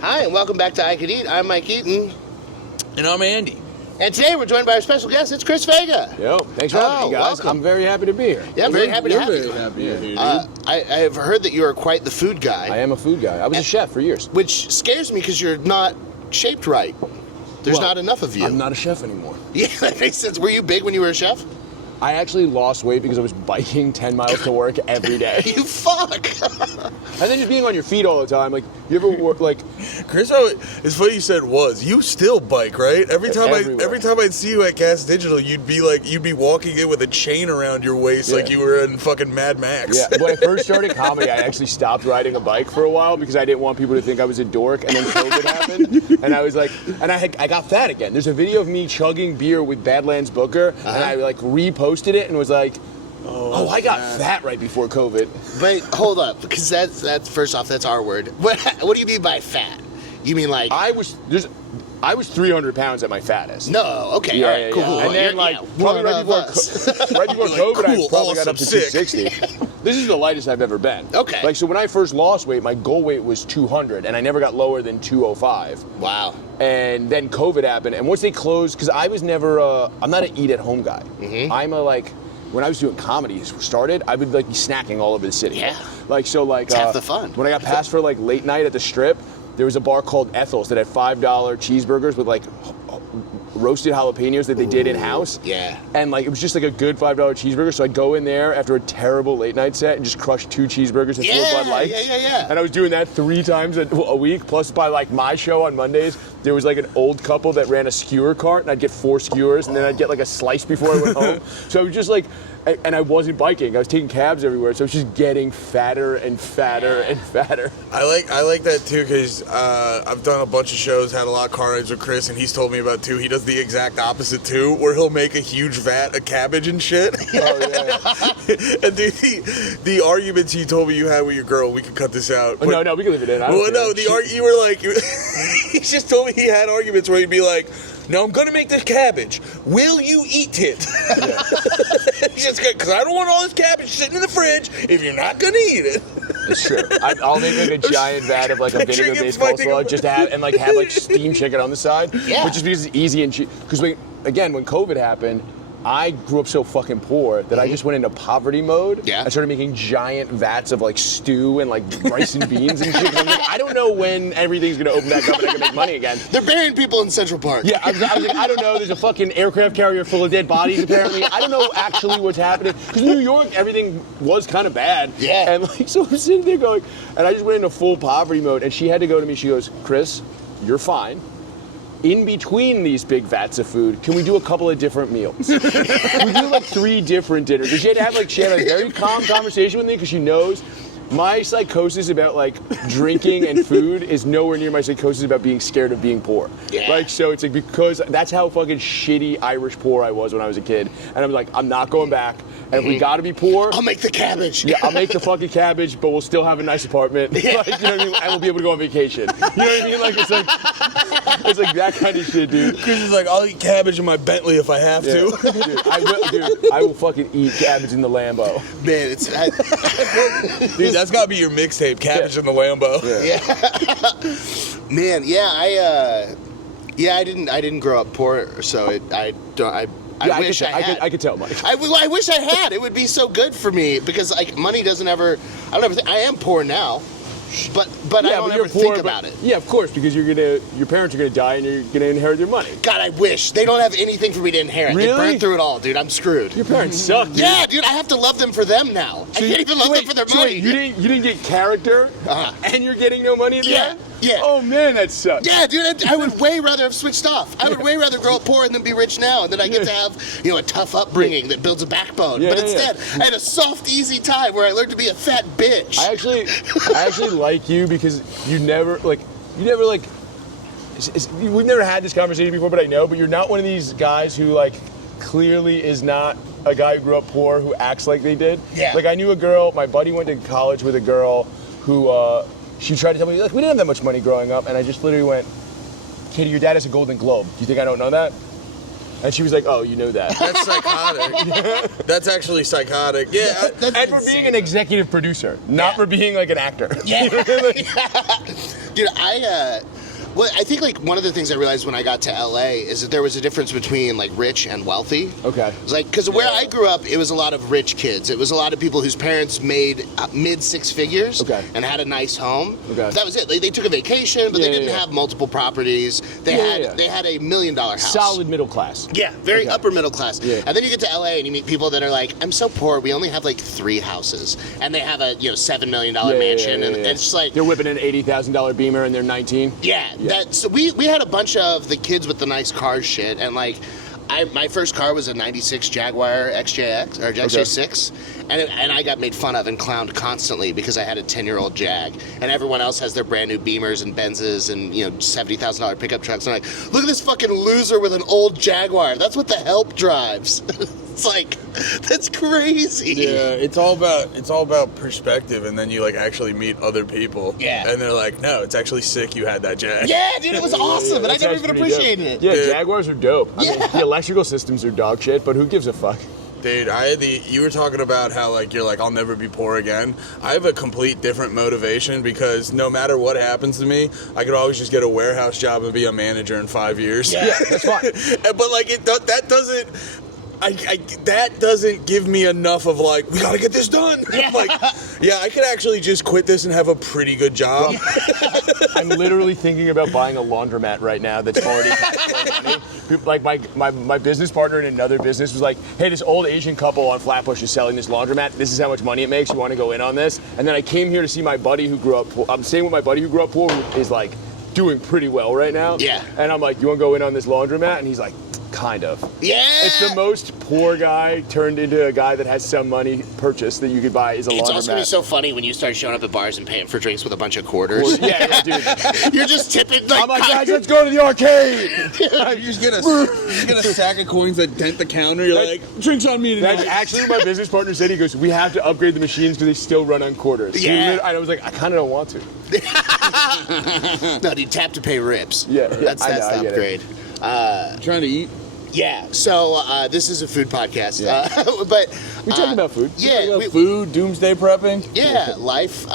Hi, and welcome back to I Could Eat. I'm Mike Eaton. And I'm Andy. And today we're joined by our special guest. It's Chris Faga. Yo, thanks for having me, guys. Welcome. I'm very happy to be here. Yeah, very happy to have you. Very happy you're here, I have heard that you are quite the food guy. I am a food guy. I was a chef for years. Which scares me because you're not shaped right. There's Well, not enough of you. I'm not a chef anymore. Yeah, that makes sense. Were you big when you were a chef? I actually lost weight because I was biking 10 miles to work every day. You fuck! And then just being on your feet all the time. Like, you ever work, like... Chris, it's funny you said was. You still bike, right? Every time I'd see you at Gas Digital, you'd be walking in with a chain around your waist like you were in fucking Mad Max. Yeah, when I first started comedy, I actually stopped riding a bike for a while because I didn't want people to think I was a dork, and then COVID happened, and I was like... And I got fat again. There's a video of me chugging beer with Badlands Booker, and I, like, reposted it and was like, oh, I got fat right before COVID. But hold up, because that's first off, that's our word. What do you mean by fat? You mean like... I was 300 pounds at my fattest. No, okay, Yeah, all right, yeah, cool. yeah. And then, like, probably right before COVID, I probably got up to 260. This is the lightest I've ever been. Okay. Like, so when I first lost weight, my goal weight was 200, and I never got lower than 205. Wow. And then COVID happened, and once they closed, because I was never, I'm not an eat-at-home guy. Mm-hmm. I'm a, like, when I was doing comedy started, I would, like, be snacking all over the city. Yeah. Like, so, like... It's half the fun. When I got passed for, like, late night at the Strip, there was a bar called Ethel's that had $5 cheeseburgers with, like, roasted jalapenos that they did in-house. Yeah. And, like, it was just, like, a good $5 cheeseburger, so I'd go in there after a terrible late-night set and just crush 2 cheeseburgers and 4 Bud Lights. Yeah. And I was doing that 3 times a week, plus by, like, my show on Mondays, there was, like, an old couple that ran a skewer cart, and I'd get 4 skewers, and then I'd get, like, a slice before I went home. So I was just, like... And I wasn't biking. I was taking cabs everywhere, so I was just getting fatter and fatter and fatter. I like that too because I've done a bunch of shows, had a lot of car rides with Chris, and he's told me about too. He does the exact opposite too, where he'll make a huge vat of cabbage and shit. Oh yeah. And the arguments you told me you had with your girl, we can cut this out. Oh, no, we can leave it in. Well, no, you were like, he just told me he had arguments where he'd be like, "No, I'm gonna make this cabbage. Will you eat it?" Yeah. Because I don't want all this cabbage sitting in the fridge if you're not gonna eat it. It's true. I'll make like a giant vat of like a vinegar-based coleslaw just to have like steamed chicken on the side. Yeah. But just because it's easy and cheap. Because when COVID happened, I grew up so fucking poor that I just went into poverty mode. Yeah. I started making giant vats of like stew and like rice and beans and shit. I'm like, I don't know when everything's gonna open back up and I can make money again. They're burying people in Central Park. Yeah, I was like, I don't know. There's a fucking aircraft carrier full of dead bodies, apparently. I don't know actually what's happening. Because New York, everything was kind of bad. Yeah. And like, so I'm sitting there going, and I just went into full poverty mode. And she had to go to me. She goes, "Chris, you're fine. In between these big vats of food, can we do a couple of different meals? We do like 3 different dinners." And she had a very calm conversation with me because she knows my psychosis about like drinking and food is nowhere near my psychosis about being scared of being poor. Yeah. Like, so it's like, because that's how fucking shitty Irish poor I was when I was a kid. And I'm like, I'm not going back. And if we gotta be poor, I'll make the cabbage. yeah, I'll make the fucking cabbage, but we'll still have a nice apartment. Yeah. Like, you know what I mean? And we'll be able to go on vacation. You know what I mean? Like, it's like that kind of shit, dude. Chris is like, "I'll eat cabbage in my Bentley if I have Yeah. to." Dude, I will fucking eat cabbage in the Lambo. Man, it's... Dude, that's gotta be your mixtape, "Cabbage in the Lambo." Yeah. Man, yeah, I didn't grow up poor, so I wish I had. I could tell, Mike. I wish I had. It would be so good for me because like money doesn't ever. I don't ever. I am poor now, but I don't ever think about it. Yeah, of course, because your parents are gonna die and you're gonna inherit their money. God, I wish they don't have anything for me to inherit. Really? They burned through it all, dude. I'm screwed. Your parents suck, dude. Yeah, dude. I have to love them for them now. I can't even love them for their money. Wait, you didn't get character, and you're getting no money at the end? Yeah. Oh man, that sucks. Yeah, dude, I would way rather have switched off. I would way rather grow up poor and then be rich now, and then I get to have, a tough upbringing that builds a backbone. But instead, I had a soft, easy time where I learned to be a fat bitch. I actually like you because we've never had this conversation before, but you're not one of these guys who like clearly is not a guy who grew up poor who acts like they did. Yeah. Like I knew a girl, my buddy went to college with a girl who, she tried to tell me, like, we didn't have that much money growing up, and I just literally went, "Katie, your dad has a Golden Globe. Do you think I don't know that?" And she was like, "Oh, you know that." That's psychotic. That's actually psychotic. Yeah. And for being an executive producer, not for being like an actor. Yeah. Dude, I think like one of the things I realized when I got to LA is that there was a difference between like rich and wealthy. Okay. It's like, because where I grew up, it was a lot of rich kids. It was a lot of people whose parents made mid six figures and had a nice home. Okay. That was it. Like, they took a vacation, but they didn't have multiple properties. They had $1 million house. Solid middle class. Yeah, very upper middle class. Yeah. And then you get to LA and you meet people that are like, I'm so poor, we only have like 3 houses. And they have a $7 million mansion. And it's just like, they're whipping an $80,000 Beamer and they're 19. Yeah. So we had a bunch of the kids with the nice cars shit, and like my first car was a 96 Jaguar XJX or XJ6, and I got made fun of and clowned constantly because I had a 10-year-old Jag, and everyone else has their brand new Beamers and Benzes and $70,000 pickup trucks. And I'm like, look at this fucking loser with an old Jaguar. That's what the help drives. It's like, that's crazy. Yeah, it's all about perspective, and then you like actually meet other people. Yeah. And they're like, no, it's actually sick you had that Jag. Yeah, dude, it was awesome, and I never even appreciated it. Yeah, Jaguars are dope. I mean, the electrical systems are dog shit, but who gives a fuck? Dude, you were talking about how like you're like, I'll never be poor again. I have a complete different motivation because no matter what happens to me, I could always just get a warehouse job and be a manager in 5 years. Yeah, that's fine. But like that doesn't give me enough of like, we gotta get this done. Yeah. Like, yeah, I could actually just quit this and have a pretty good job. I'm literally thinking about buying a laundromat right now that's already money. Like my business partner in another business was like, hey, this old Asian couple on Flatbush is selling this laundromat. This is how much money it makes. You want to go in on this? And then I came here to see my buddy who grew up poor. I'm staying with my buddy who grew up poor, who is like doing pretty well right now. Yeah. And I'm like, you want to go in on this laundromat? And he's like, kind of. Yeah. It's the most poor guy turned into a guy that has some money purchased that you could buy is a laundromat. It's also going to be so funny when you start showing up at bars and paying for drinks with a bunch of quarters. Yeah, dude. You're just tipping like. I'm like, guys, let's go to the arcade. You just get a sack of coins that dent the counter. You're like, drinks on me tonight. That's actually what my business partner said. He goes, we have to upgrade the machines because they still run on quarters. Yeah. And I was like, I kind of don't want to. No, dude, tap to pay rips. Yeah, that's the upgrade. Trying to eat. Yeah, so this is a food podcast, but we talk about food. Yeah, food, doomsday prepping. Yeah, life.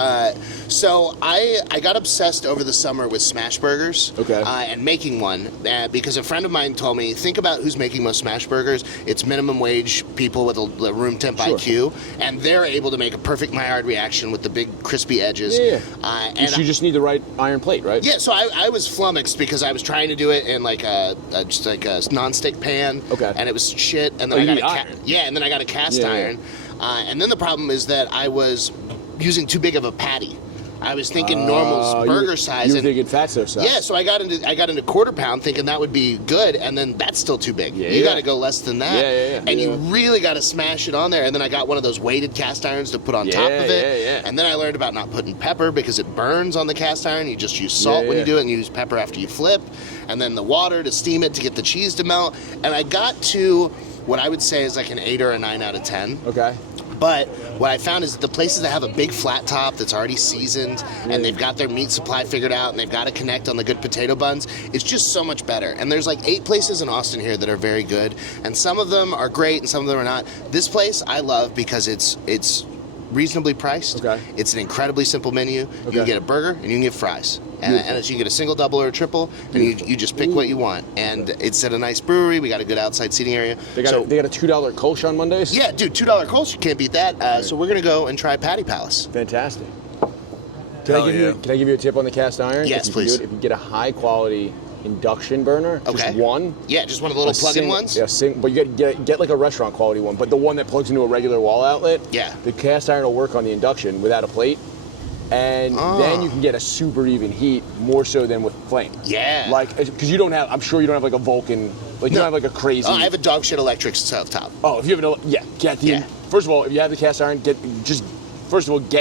So I got obsessed over the summer with smash burgers. Okay. And making one because a friend of mine told me, think about who's making most smash burgers. It's minimum wage people with a room temp IQ, and they're able to make a perfect Maillard reaction with the big crispy edges. Yeah. And you just need the right iron plate, right? Yeah. So I was flummoxed because I was trying to do it in like just like a nonstick pan. Okay. And it was shit. And then I got a cast iron. And then the problem is that I was using too big of a patty. I was thinking normal burger size. You were thinking fatso size. Yeah, so I got into quarter pound thinking that would be good, and then that's still too big. You got to go less than that. And you really got to smash it on there. And then I got one of those weighted cast irons to put on top of it. And then I learned about not putting pepper because it burns on the cast iron. You just use salt when you do it, and you use pepper after you flip, and then the water to steam it to get the cheese to melt. And I got to what I would say is like an 8 or a 9 out of 10. Okay. But what I found is that the places that have a big flat top that's already seasoned and they've got their meat supply figured out and they've got to connect on the good potato buns, it's just so much better. And there's like 8 places in Austin here that are very good, and some of them are great and some of them are not. This place I love because it's reasonably priced. Okay. It's an incredibly simple menu. Okay. You can get a burger and you can get fries. And you can get a single, double, or a triple, and you just pick what you want. And it's at a nice brewery. We got a good outside seating area. They got a $2 Kolsch on Mondays? Yeah, dude, $2 Kolsch. You can't beat that. So we're going to go and try Patty Palace. Fantastic. Can I give you a tip on the cast iron? Yes, please. If you get a high-quality induction burner, just one. Yeah, just one of the little plug-in ones? Yeah, but you get like a restaurant quality one, but the one that plugs into a regular wall outlet. Yeah. The cast iron will work on the induction without a plate. And then you can get a super even heat, more so than with flame. Yeah. Like, because I'm sure you don't have like a Vulcan, like you don't have like a crazy. I have a dog shit electric stove top. Oh, if you have first of all, if you have the cast iron, get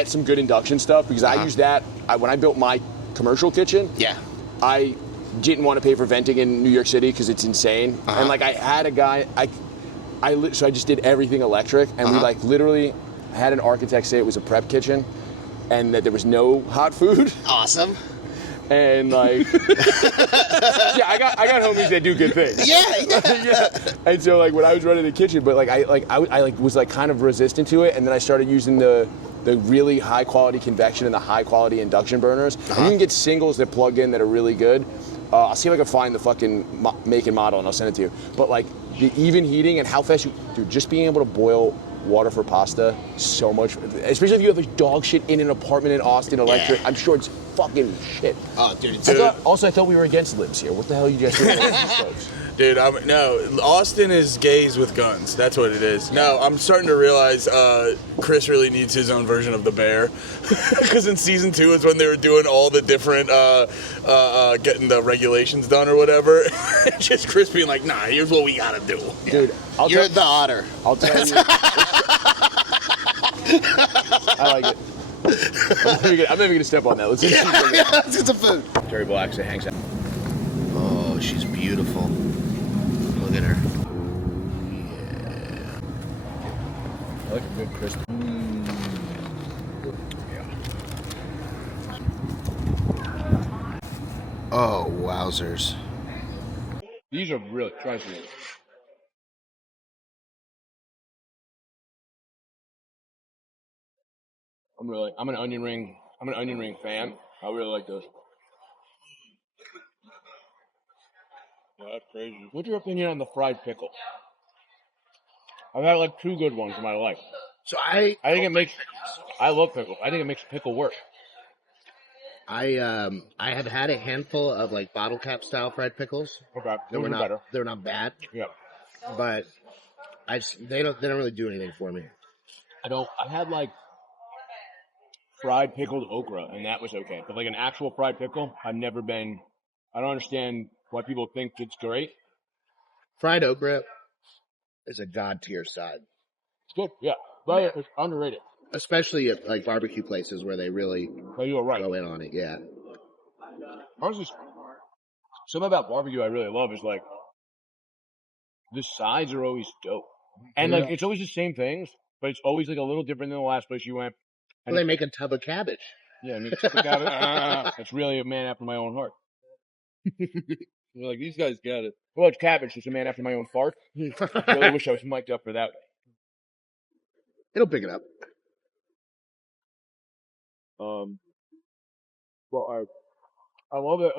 some good induction stuff, because I use that, when I built my commercial kitchen. Yeah. I didn't want to pay for venting in New York City because it's insane. And like I had a guy, so I just did everything electric, and we like literally had an architect say it was a prep kitchen, and that there was no hot food. Awesome. And like, yeah, I got homies that do good things. Yeah. And so like when I was running the kitchen, but like I was like kind of resistant to it, and then I started using the really high quality convection and the high quality induction burners. And you can get singles that plug in that are really good. I'll see if I can find the fucking make and model, and I'll send it to you. But like the even heating and how fast dude, just being able to boil water for pasta, so much, especially if you have like dog shit in an apartment in Austin Electric. Yeah. I'm sure it's fucking shit. Oh, dude. I thought we were against libs here. What the hell are you guys doing against these folks? Dude, no, Austin is gays with guns. That's what it is. No, I'm starting to realize Chris really needs his own version of the bear. Because in season 2 is when they were doing all the different, getting the regulations done or whatever. Just Chris being like, nah, here's what we gotta do. Dude, you're the otter. I'll tell you. I like it. I'm never gonna step on that. Let's get some food. Terry Black's that hangs out. Oh, she's beautiful. Look at her. Yeah. I like a good crisp. Yeah. Oh, wowzers. These are really try some. I'm an onion ring fan. I really like those. Yeah, that's crazy. What's your opinion on the fried pickle? I've had like 2 good ones in my life. So I love pickle. I think it makes pickle work. I have had a handful of like bottle cap style fried pickles. Okay, they're not bad. Yeah, but they don't really do anything for me. I had like fried pickled okra, and that was okay. But like an actual fried pickle, I don't understand why people think it's great. Fried okra is a god tier side. It's good, yeah. But it's underrated. Especially at like barbecue places where they really go in on it, yeah. Honestly, something about barbecue I really love is like the sides are always dope. And like it's always the same things, but it's always like a little different than the last place you went. Well, they make a tub of cabbage. Yeah, and it's cabbage. It's really a man after my own heart. You're like, these guys got it. Well, it's cabbage. It's a man after my own fart. I really wish I was mic'd up for that. It'll pick it up. Well, I love it.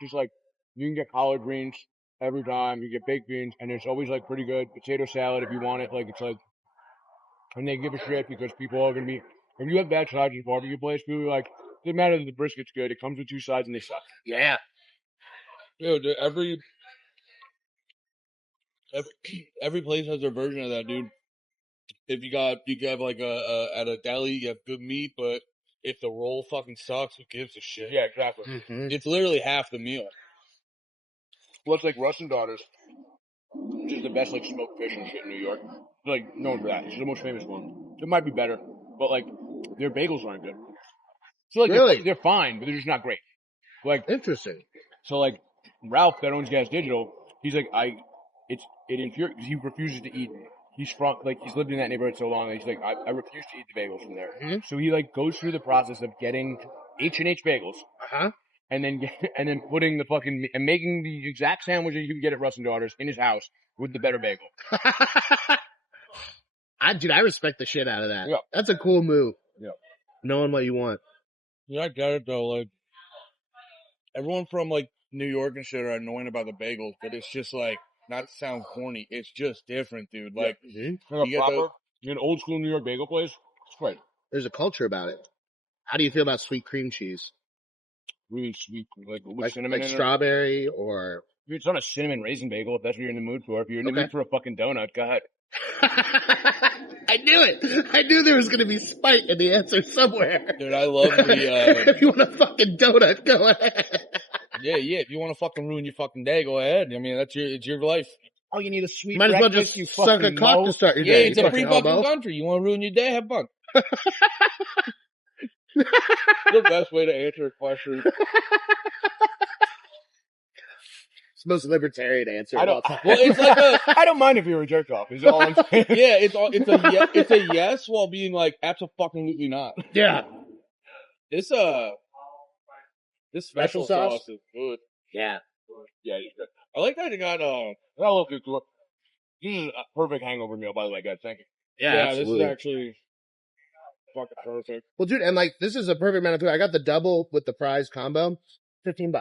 Just like you can get collard greens every time. You get baked beans, and it's always like pretty good. Potato salad if you want it. Like it's like, and they give a shit because people are gonna be. If you have bad sides at a barbecue place, people are like, it doesn't matter that the brisket's good. It comes with 2 sides and they suck. Yeah. Dude, every place has their version of that, dude. If you have like at a deli, you have good meat, but if the roll fucking sucks, who gives a shit? Yeah, exactly. Mm-hmm. It's literally half the meal. Well, it's like Russ and Daughters, which is the best like smoked fish and shit in New York. It's like known for that. It's the most famous one. It might be better, but like their bagels aren't good. So like really? they're fine, but they're just not great. Like interesting. So like Ralph that owns Gas Digital, he's like it infuriates. He refuses to eat. He's lived in that neighborhood so long that he's like I refuse to eat the bagels from there. Mm-hmm. So he like goes through the process of getting H&H bagels. And then putting the fucking and making the exact sandwiches you can get at Russ and Daughters in his house with the better bagel. I respect the shit out of that. Yeah. That's a cool move. Yeah. Knowing what you want. Yeah, I get it though. Like everyone from like New York and shit are annoying about the bagels, but it's just like not to sound corny. It's just different, dude. Like you get an old school New York bagel place. It's great. There's a culture about it. How do you feel about sweet cream cheese? Really sweet, like cinnamon, like strawberry, or it's not a cinnamon raisin bagel. If that's what you're in the mood for. If you're in the mood for a fucking donut, go ahead. I knew it. I knew there was going to be spite in the answer somewhere. Dude, I love the. If you want a fucking donut, go ahead. Yeah. If you want to fucking ruin your fucking day, go ahead. I mean, it's your life. Oh, you need a sweet. Might as well just suck a cock to start your day. Yeah, it's a free fucking country. You want to ruin your day? Have fun. The best way to answer a question. It's the most libertarian answer. Well, it's like I don't mind if you're a jerk off. Is all I'm saying. Yeah, it's a yes while being like absolutely not. Yeah. It's This Special special sauce? sauce is good. Yeah. Yeah, it's good. I like that they got I love this. This is a perfect hangover meal, by the way, guys. Thank you. Yeah, this is absolutely. actually fucking perfect. Well, dude, and like this is a perfect amount of food. I got the double with the fries combo, $15.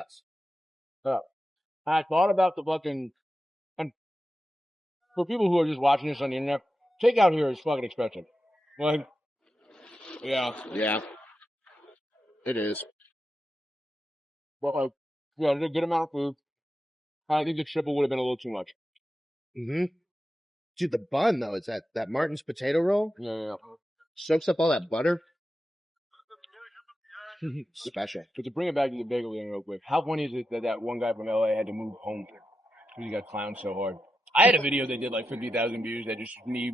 I thought about the fucking, and for people who are just watching this on the internet, takeout here is fucking expensive. Like, yeah, Yeah, it is. but like, yeah, there's a good amount of food. I think the triple would have been a little too much. Mm-hmm. Dude, the bun though, it's that Martin's potato roll Yeah. soaks up all that butter. Special. But to bring it back to the bagel thing real quick, how funny is it that that one guy from LA had to move home because he got clowned so hard? I had a video that did like 50,000 views that just me.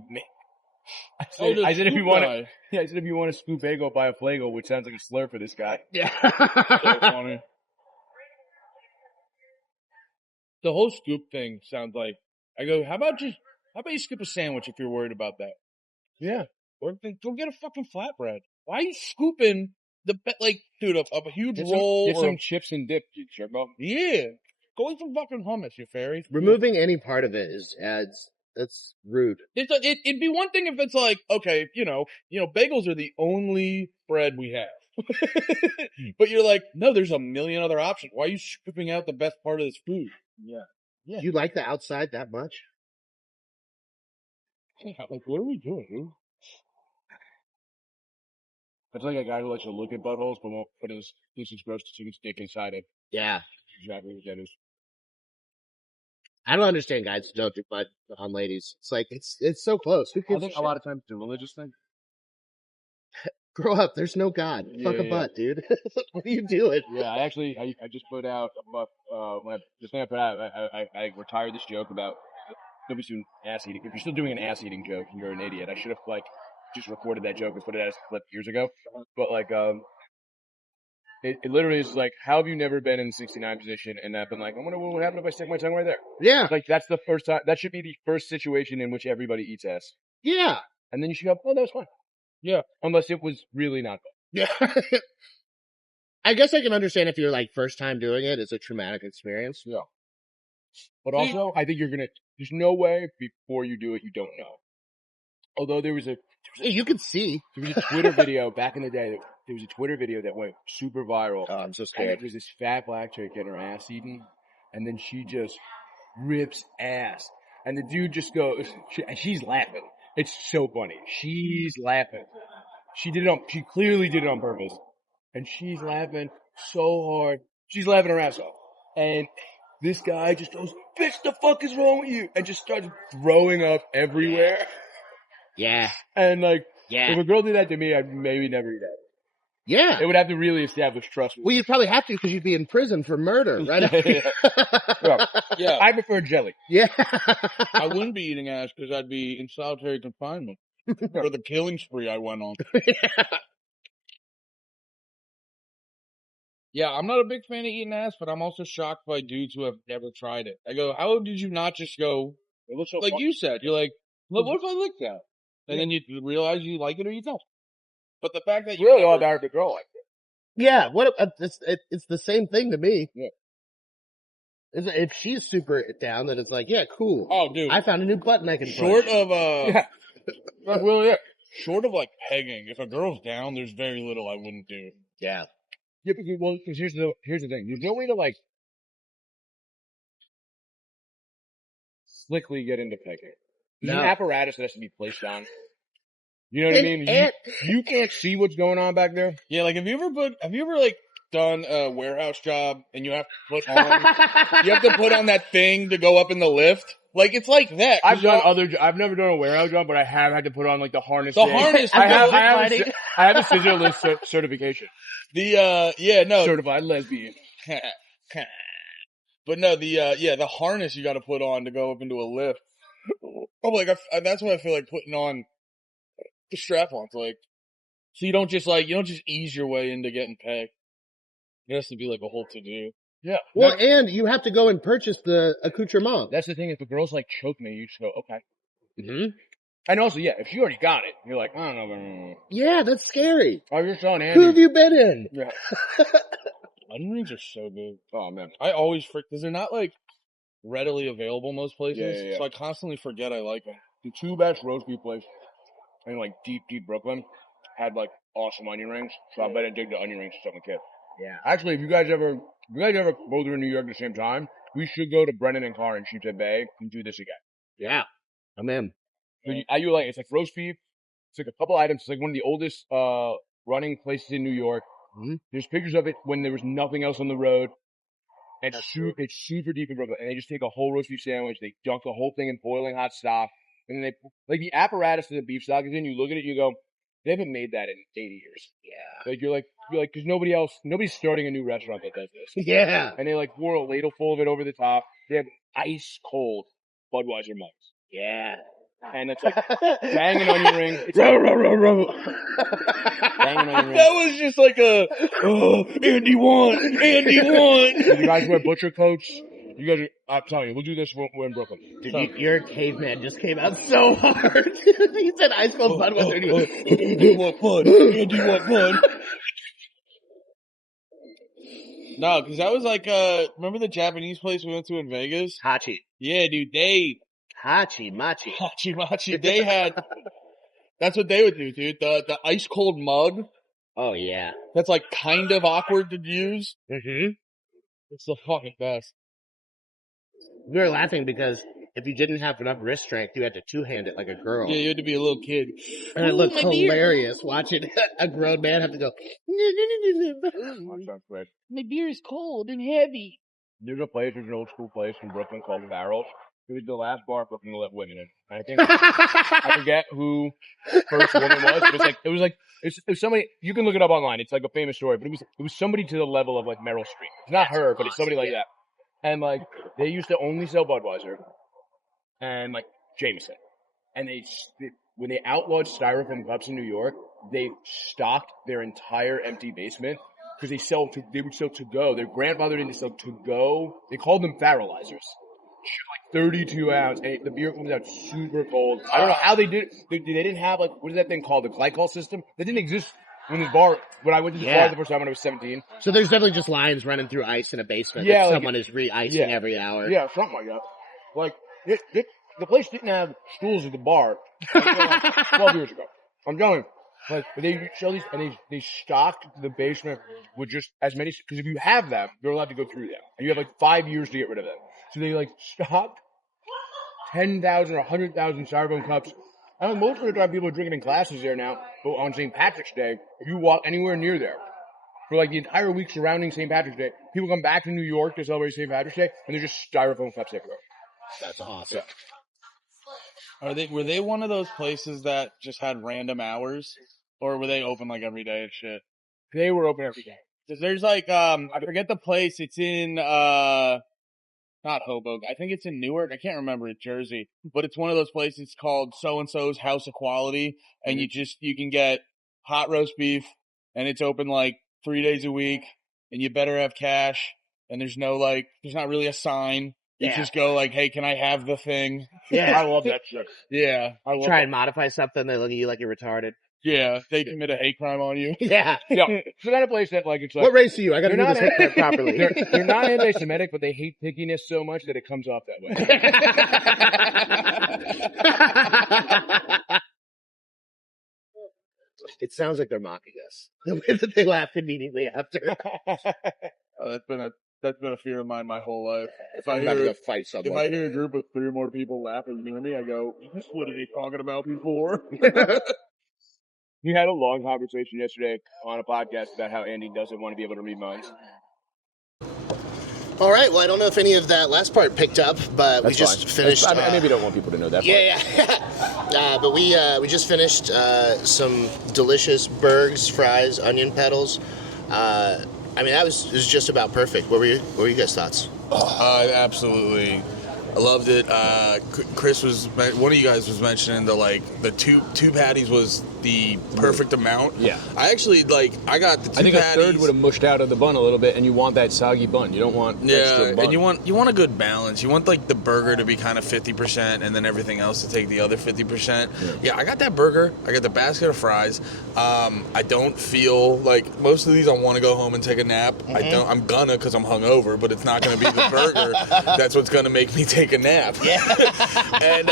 I said if you want to, yeah, I said if you want a scoop bagel, buy a flago, which sounds like a slur for this guy. Yeah. So funny. The whole scoop thing sounds like, I go, how about you skip a sandwich if you're worried about that? Yeah. Or go get a fucking flatbread. Why are you scooping dude, a huge roll? Get some chips and dip, you jerk off. Yeah. Go eat some fucking hummus, you fairy. Removing any part of it that's rude. It'd be one thing if it's like, okay, bagels are the only bread we have. But you're like, no, there's a million other options. Why are you scooping out the best part of this food? Yeah. Do you like the outside that much? Like, what are we doing, dude? It's like a guy who likes to look at buttholes, but won't put his gross chicken stick inside it. Yeah. Exactly what that is. I don't understand guys who don't do butt on ladies. It's like it's so close. Who I gives a think shit? a lot of times it's a religious thing. Grow up. There's no God. Fuck a butt, dude. What are you doing? Yeah, I just put out I retired this joke about nobody's doing ass eating. If you're still doing an ass eating joke, you're an idiot. I should have just recorded that joke and put it as a clip years ago. But it literally is like, how have you never been in 69 position and not been like, I wonder what would happen if I stick my tongue right there? Yeah. It's like that's the first time. That should be the first situation in which everybody eats ass, Yeah. and then you should go, oh, that was fun. Yeah. Unless it was really not fun. Yeah. I guess I can understand if you're like first time doing it, it's a traumatic experience. Yeah. But also, I think there's no way before you do it, you don't know. Although there was a You can see. Twitter video back in the day. There was a Twitter video that went super viral. Oh, I'm so And scared. it was this fat black chick getting her ass eaten, and then she just rips ass. And the dude just goes, she's laughing. It's so funny. She's laughing. She clearly did it on purpose. And she's laughing so hard. She's laughing her ass off. And this guy just goes, bitch, the fuck is wrong with you? And just starts throwing up everywhere. Yeah. And Yeah. if a girl did that to me, I'd maybe never eat that. Yeah. It would have to really establish trust. Well, you'd probably have to because you'd be in prison for murder, right? Yeah. I prefer jelly. Yeah. I wouldn't be eating ass because I'd be in solitary confinement for the killing spree I went on. Yeah, I'm not a big fan of eating ass, but I'm also shocked by dudes who have never tried it. I go, how did you not just go, It looks so like fun. you said, you're like, look, what if I lick that? And then you realize you like it or you don't. But the fact that It's you really all never- about the girl like that. Yeah. What? It's the same thing to me. Yeah. If she's super down, then it's like, yeah, cool. Oh, dude. I found a new button I can Short push. of Yeah. That's really it. short of like pegging, if a girl's down, there's very little I wouldn't do. Yeah. Yeah, because here's the thing. There's no way to slickly get into pegging. There's No. an apparatus that has to be placed on. You know what I mean? You can't see what's going on back there. Yeah, like have you ever like done a warehouse job and you have to put on that thing to go up in the lift? Like it's like that. I've never done a warehouse job, but I have had to put on the harness. The thing. harness. I have a scissor-less certification. Certified lesbian. But no, the harness you got to put on to go up into a lift. Oh, like that's what I feel like putting on the strap-ons, like, so you don't just ease your way into getting pegged. It has to be like a whole to-do. Yeah. Well, and you have to go and purchase the accoutrement. That's the thing. If a girl's choke me, you just go, okay. Mm-hmm. And also, yeah, if you already got it, you're like, I don't know. Yeah, that's scary. I was just telling Andy. Who have you been in? Yeah. Onion rings are so good. Oh man. I always because they're not like readily available most places, Yeah. so I constantly forget I like them. The two best roast beef places in like deep Brooklyn had like awesome onion rings. So I bet I dig the onion rings to some kid. Yeah. Actually, if you guys ever both are in New York at the same time, we should go to Brennan and Carr in Sheepshead Bay and do this again. Yeah. I'm in. So you like it's like roast beef. It's like a couple items. It's like one of the oldest running places in New York. Mm-hmm. There's pictures of it when there was nothing else on the road. It's super deep in Brooklyn, and they just take a whole roast beef sandwich. They dunk the whole thing in boiling hot stock, and then they like the apparatus that the beef stock is in. You look at it, you go, they haven't made that in 80 years. Yeah. Like you're like because nobody's starting a new restaurant that does this. Yeah. And they like pour a ladle full of it over the top. They have ice cold Budweiser mugs. Yeah. And it's like bang an onion ring. It's Row. bang an onion ring. That was just like Andy won. You guys wear butcher coats. You guys I'm telling you, we'll do this when we're in Brooklyn. Dude, your caveman just came out so hard. He said ice cold Budweiser. Andy want fun. No, because that was like, remember the Japanese place we went to in Vegas? Hachi. Yeah, dude, Hachi Machi. Hachi, they had, that's what they would do, dude. The ice cold mug, Oh, yeah. that's like kind of awkward to use. Mm-hmm. It's the fucking best. We were laughing because if you didn't have enough wrist strength, you had to two-hand it like a girl. Yeah, you had to be a little kid. And it looked hilarious watching a grown man have to go, My beer is cold and heavy. There's an old school place in Brooklyn called Barrels. It was the last bar Brooklyn to let women in. I think I forget who first woman was, but it was somebody. You can look it up online. It's like a famous story, but it was somebody to the level of like Meryl Streep. It's not her, but it's somebody like that. And like they used to only sell Budweiser and like Jameson, and when they outlawed styrofoam cups in New York, they stocked their entire empty basement because they would sell to go. Their grandfather didn't sell to go. They called them Farrellizers. Like 32 ounce, and the beer comes out super cold. I don't know how they did it. They didn't have like, what is that thing called? The glycol system? That didn't exist when I went to this bar the first time when I was 17. So there's definitely just lines running through ice in a basement. Yeah, That like- someone is re-icing every hour. Yeah, something like that. Like, the place didn't have stools at the bar until like 12 years ago. I'm telling you. Like, they sell these, and they stocked the basement with just as many, because if you have them, you're allowed to go through them. And you have like 5 years to get rid of them. So they like stocked 10,000 or 100,000 styrofoam cups. I mean, most of the time people are drinking in glasses there now, but on St. Patrick's Day, if you walk anywhere near there, for like the entire week surrounding St. Patrick's Day, people come back to New York to celebrate St. Patrick's Day, and there's just styrofoam cups everywhere. That's awesome. Were they one of those places that just had random hours? Or were they open like every day and shit? They were open every day. Cause there's like, I forget the place. It's in, not Hoboken. I think it's in Newark. I can't remember it, Jersey. But it's one of those places called So-and-so's House of Quality. And you can get hot roast beef and it's open like 3 days a week and you better have cash. And there's not really a sign. You just go like, hey, can I have the thing? Yeah. I love that shit. Yeah. Try and modify something, they look at you like you're retarded. Yeah. They commit a hate crime on you. Yeah. Yeah. It's the kind of place that like, it's like, What race are you? I gotta You're do not this haircut properly. they're not anti-Semitic, but they hate pickiness so much that it comes off that way. It sounds like they're mocking us. The way that they laugh immediately after. Oh, that's been a fear of mine my whole life. If I I'm about to hear go fight someone. If I hear a group of 3 or more people laughing near me, I go, what are they talking about before? We had a long conversation yesterday on a podcast about how Andy doesn't want to be able to read minds. All right. Well, I don't know if any of that last part picked up, but we That's just fine. finished. I maybe don't want people to know that part. Yeah. But we just finished some delicious burgers, fries, onion petals. I mean, it was just about perfect. What were you guys' thoughts? Absolutely. I loved it. Chris one of you guys was mentioning the two patties was the perfect amount. Yeah. I actually I got the two I think patties. a third would have mushed out of the bun a little bit, and you want that soggy bun. You don't want extra bun. And you want a good balance. You want like the burger to be kind of 50%, and then everything else to take the other 50%. Yeah, I got that burger. I got the basket of fries. I don't feel like most of these I want to go home and take a nap. I don't. I'm gonna because I'm hungover, but it's not gonna be the burger. That's what's gonna make me take a nap. Yeah. And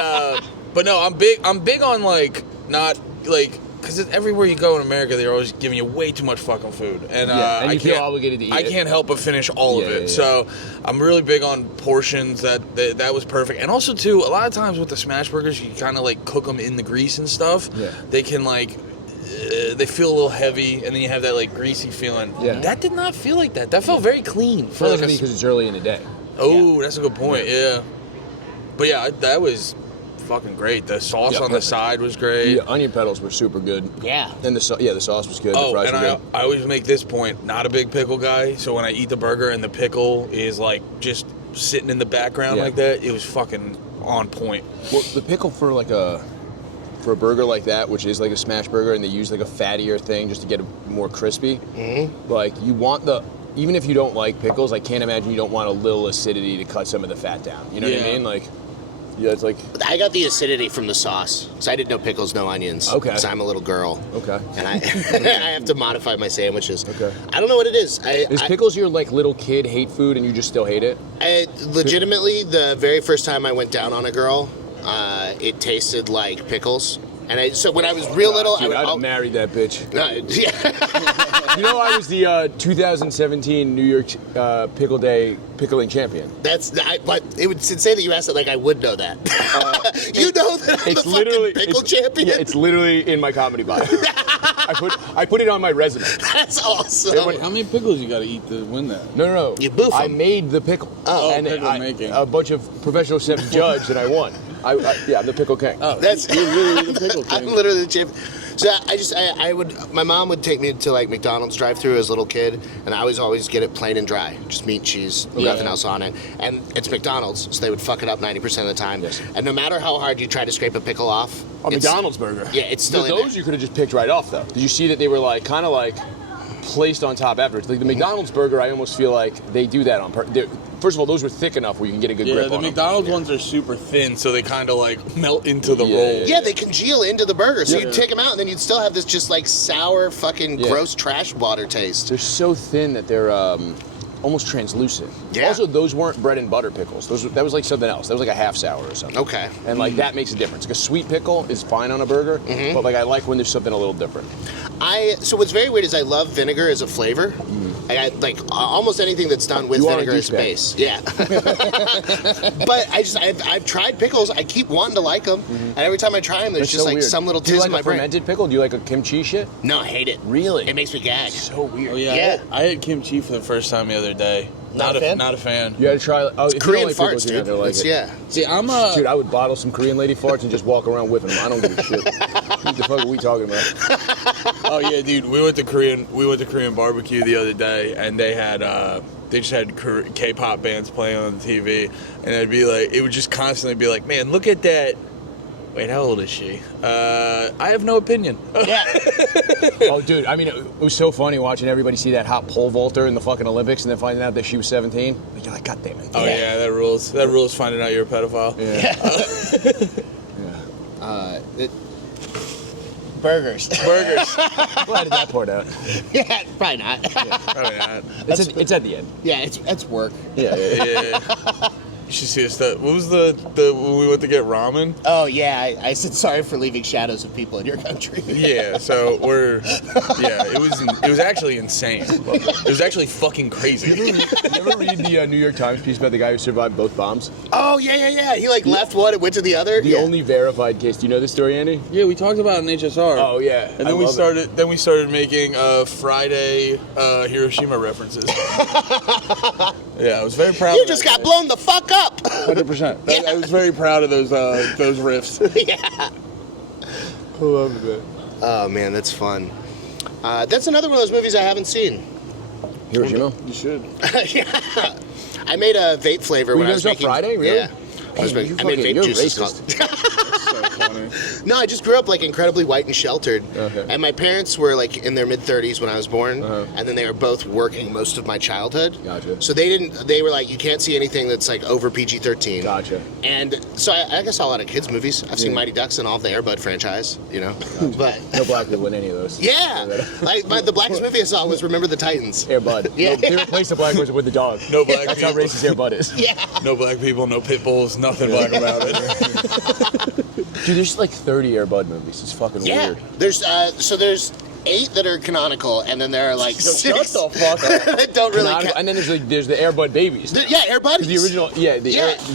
but no, I'm big on like not like. Because everywhere you go in America, they're always giving you way too much fucking food, and and you I feel can't. obligated to eat I it. can't help but finish all of it. Yeah. So I'm really big on portions. That was perfect, and also too, a lot of times with the smash burgers, you kind of like cook them in the grease and stuff. Yeah. They can like. They feel a little heavy, and then you have that like greasy feeling. Yeah. That did not feel like that. That felt very clean. For like because it's early in the day. Oh, that's a good point. Yeah. But yeah, that was fucking great. The sauce on the side was great. The onion petals were super good. Yeah. And the sauce was good. The fries and were good. I always make this point, not a big pickle guy, so when I eat the burger and the pickle is like just sitting in the background like that, it was fucking on point. Well, the pickle for a burger like that, which is like a smash burger, and they use like a fattier thing just to get it more crispy. Mm-hmm. Like you want even if you don't like pickles, I can't imagine you don't want a little acidity to cut some of the fat down. You know what I mean? Like, yeah, it's like. I got the acidity from the sauce, because I didn't know pickles, no onions. Okay. Because I'm a little girl. Okay. And I have to modify my sandwiches. Okay. I don't know what it is. Is pickles your like little kid hate food and you just still hate it? Legitimately, the very first time I went down on a girl, it tasted like pickles. And so when I was real little, Dude, I'd marry that bitch. Yeah. You know, I was the 2017 New York Pickle Day pickling champion. But it would say that you asked it like I would know that. You know that I'm the fucking pickle champion? Yeah, it's literally in my comedy bio. I put it on my resume. That's awesome. How many pickles you got to eat to win that? No. You boof 'em. I made the pickle. And pickle making. A bunch of professional chefs judged, and I won. I'm the pickle king. Oh, That's you're literally the pickle king. I'm literally the champion. So I would. My mom would take me to like McDonald's drive-through as a little kid, and I always get it plain and dry, just meat, cheese, nothing else on it. And it's McDonald's, so they would fuck it up 90% of the time. Yes. And no matter how hard you try to scrape a pickle off, A McDonald's burger. Yeah, it's still in those there. you could have just picked right off though. Did you see that they were like kind of like placed on top afterwards? Like the McDonald's burger, I almost feel like they do that on purpose. First of all, those were thick enough where you can get a good grip Yeah, the on them. McDonald's ones are super thin, so they kind of like melt into the Yeah, roll. Yeah, they congeal into the burger, so Yeah. you'd take them out, and then you'd still have this just like sour, fucking gross trash water taste. They're so thin that they're almost translucent. Yeah. Also, those weren't bread and butter pickles. That was like something else. That was like a half sour or something. Okay. And like that makes a difference. Like a sweet pickle is fine on a burger, but like I like when there's something a little different. So what's very weird is I love vinegar as a flavor. I like almost anything that's done with You are a vinegar is douchebag. base. Yeah. But I've tried pickles. I keep wanting to like them, and every time I try them, there's It's just so like weird. some little Do you tiz like in my a brain. fermented pickle? Do you like a kimchi shit? No, I hate it. Really? It makes me gag. So weird. Oh yeah, Yeah. I had kimchi for the first time the other day. Not a fan? Not a fan. You gotta try. Oh, if Korean you don't like farts, pickles, you're not dude. gonna like It's- it. yeah. See, I'm a. Dude, I would bottle some Korean lady farts and just walk around whipping them. I don't give a shit. What the fuck are we talking about? Oh yeah, dude. We went to Korean barbecue the other day, and they had they just had K-pop bands playing on the TV, and it would just constantly be like, man, look at that. Wait, how old is she? I have no opinion. Yeah. Oh, dude, I mean, it was so funny watching everybody see that hot pole vaulter in the fucking Olympics and then finding out that she was 17. Like, you're like, God damn it. Oh yeah, that rules. That rules finding out you're a pedophile. Burgers. Burgers. Well, how did that part out? Yeah, probably not. Probably not. It's at the end. Yeah, it's work. Yeah. You should see this stuff. What was the when we went to get ramen? Oh yeah, I said sorry for leaving shadows of people in your country. Yeah, so it was actually insane. It was actually fucking crazy. You ever read the New York Times piece about the guy who survived both bombs? Oh yeah. He like left one and went to the other. The only verified case. Do you know this story, Andy? Yeah, we talked about it in HSR. Oh yeah. And then we started making Friday Hiroshima references. Yeah, I was very proud. You of just that. got blown the fuck up. 100%. I was very proud of those riffs. Yeah. I love it. Oh man, that's fun. That's another one of those movies I haven't seen. Hiroshima? You should. Yeah. I made a vape flavor when I was on making. Friday, really? Yeah. I made vape you're juices racist. called. so funny. No, I just grew up like incredibly white and sheltered. Okay. And my parents were like in their mid-30s when I was born, and then they were both working most of my childhood. Gotcha. So they were like, you can't see anything that's like over PG-13. Gotcha. And so I guess I saw a lot of kids movies. I've seen Mighty Ducks and all of the Air Bud franchise, you know. But No black people in any of those. yeah, like the blackest movie I saw was Remember the Titans. Air Bud. Yeah. No, they replaced the black person with the dog. No black That's how people. racist Air Bud is. Yeah. No black people, no pit bulls, nothing black about it. Dude, there's like 30 Air Bud movies. It's fucking Yeah. weird. There's 8 that are canonical, and then there are like 6 Shut the fuck up. that don't really Canonical- count. and then there's the Air Bud babies. Yeah, Air Buddies. The original, the Yeah.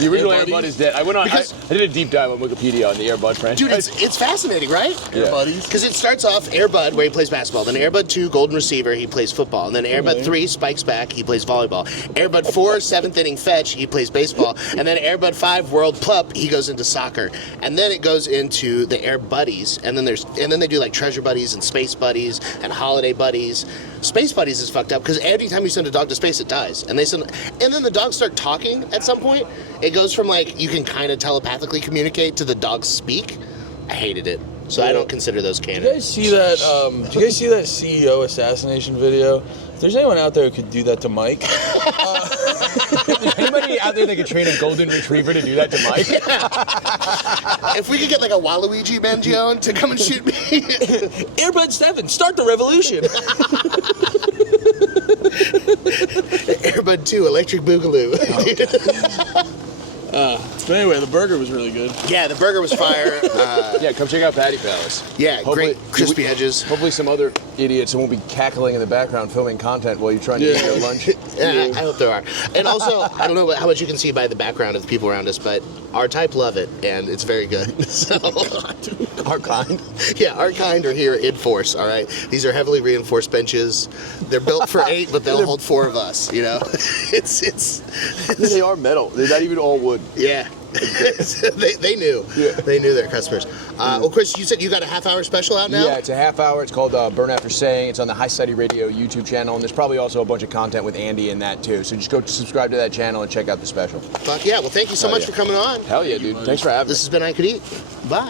original Air Air Bud Buddies? is dead. I went on. Because- I did a deep dive on Wikipedia on the Air Bud franchise. Dude, it's fascinating, right? Yeah. Buddies. Because it starts off Air Bud, where he plays basketball. Then Air Bud 2, Golden Receiver, he plays football. And then Air Bud 3, Spikes Back, he plays volleyball. Air Bud 4, 7th Inning Fetch, he plays baseball. And then Air Bud 5, World Pup, he goes into soccer. And then it goes into the Air Buddies. And then they do like Treasure Buddies and Space Buddies and Holiday Buddies. Space Buddies is fucked up because every time you send a dog to space, it dies. And then the dogs start talking at some point. It goes from like you can kind of telepathically communicate to the dogs speak. I hated it. So I don't consider those canon. Do you guys see that? Do you guys see that CEO assassination video? If there's anyone out there who could do that to Mike, Anybody out there that could train a golden retriever to do that to Mike? If we could get like a Waluigi Mangione to come and shoot me. Airbud 7, start the revolution. Airbud 2, Electric Boogaloo. But anyway, the burger was really good. Yeah, the burger was fire. Yeah, come check out Patty Palace. Yeah, Hopefully- great crispy edges. Hopefully some other idiots won't be cackling in the background filming content while you're trying to eat your lunch. Yeah, I hope there are. And also, I don't know how much you can see by the background of the people around us, but our type love it, and it's very good. So, Our kind. yeah, our kind are here in force, all right? These are heavily reinforced benches. They're built for 8, but they'll hold 4 of us, you know? It's They are metal. They're not even all wood. yeah. they knew. Yeah. They knew their customers. Well, Chris, you said you got a half-hour special out now? Yeah, it's a half hour. It's called Burn After Saying. It's on the High Society Radio YouTube channel, and there's probably also a bunch of content with Andy in that too. So just go subscribe to that channel and check out the special. Fuck yeah. Well, thank you so Hell much yeah. for coming on. Hell yeah, dude. Thanks for having me. This has been I Could Eat. Bye.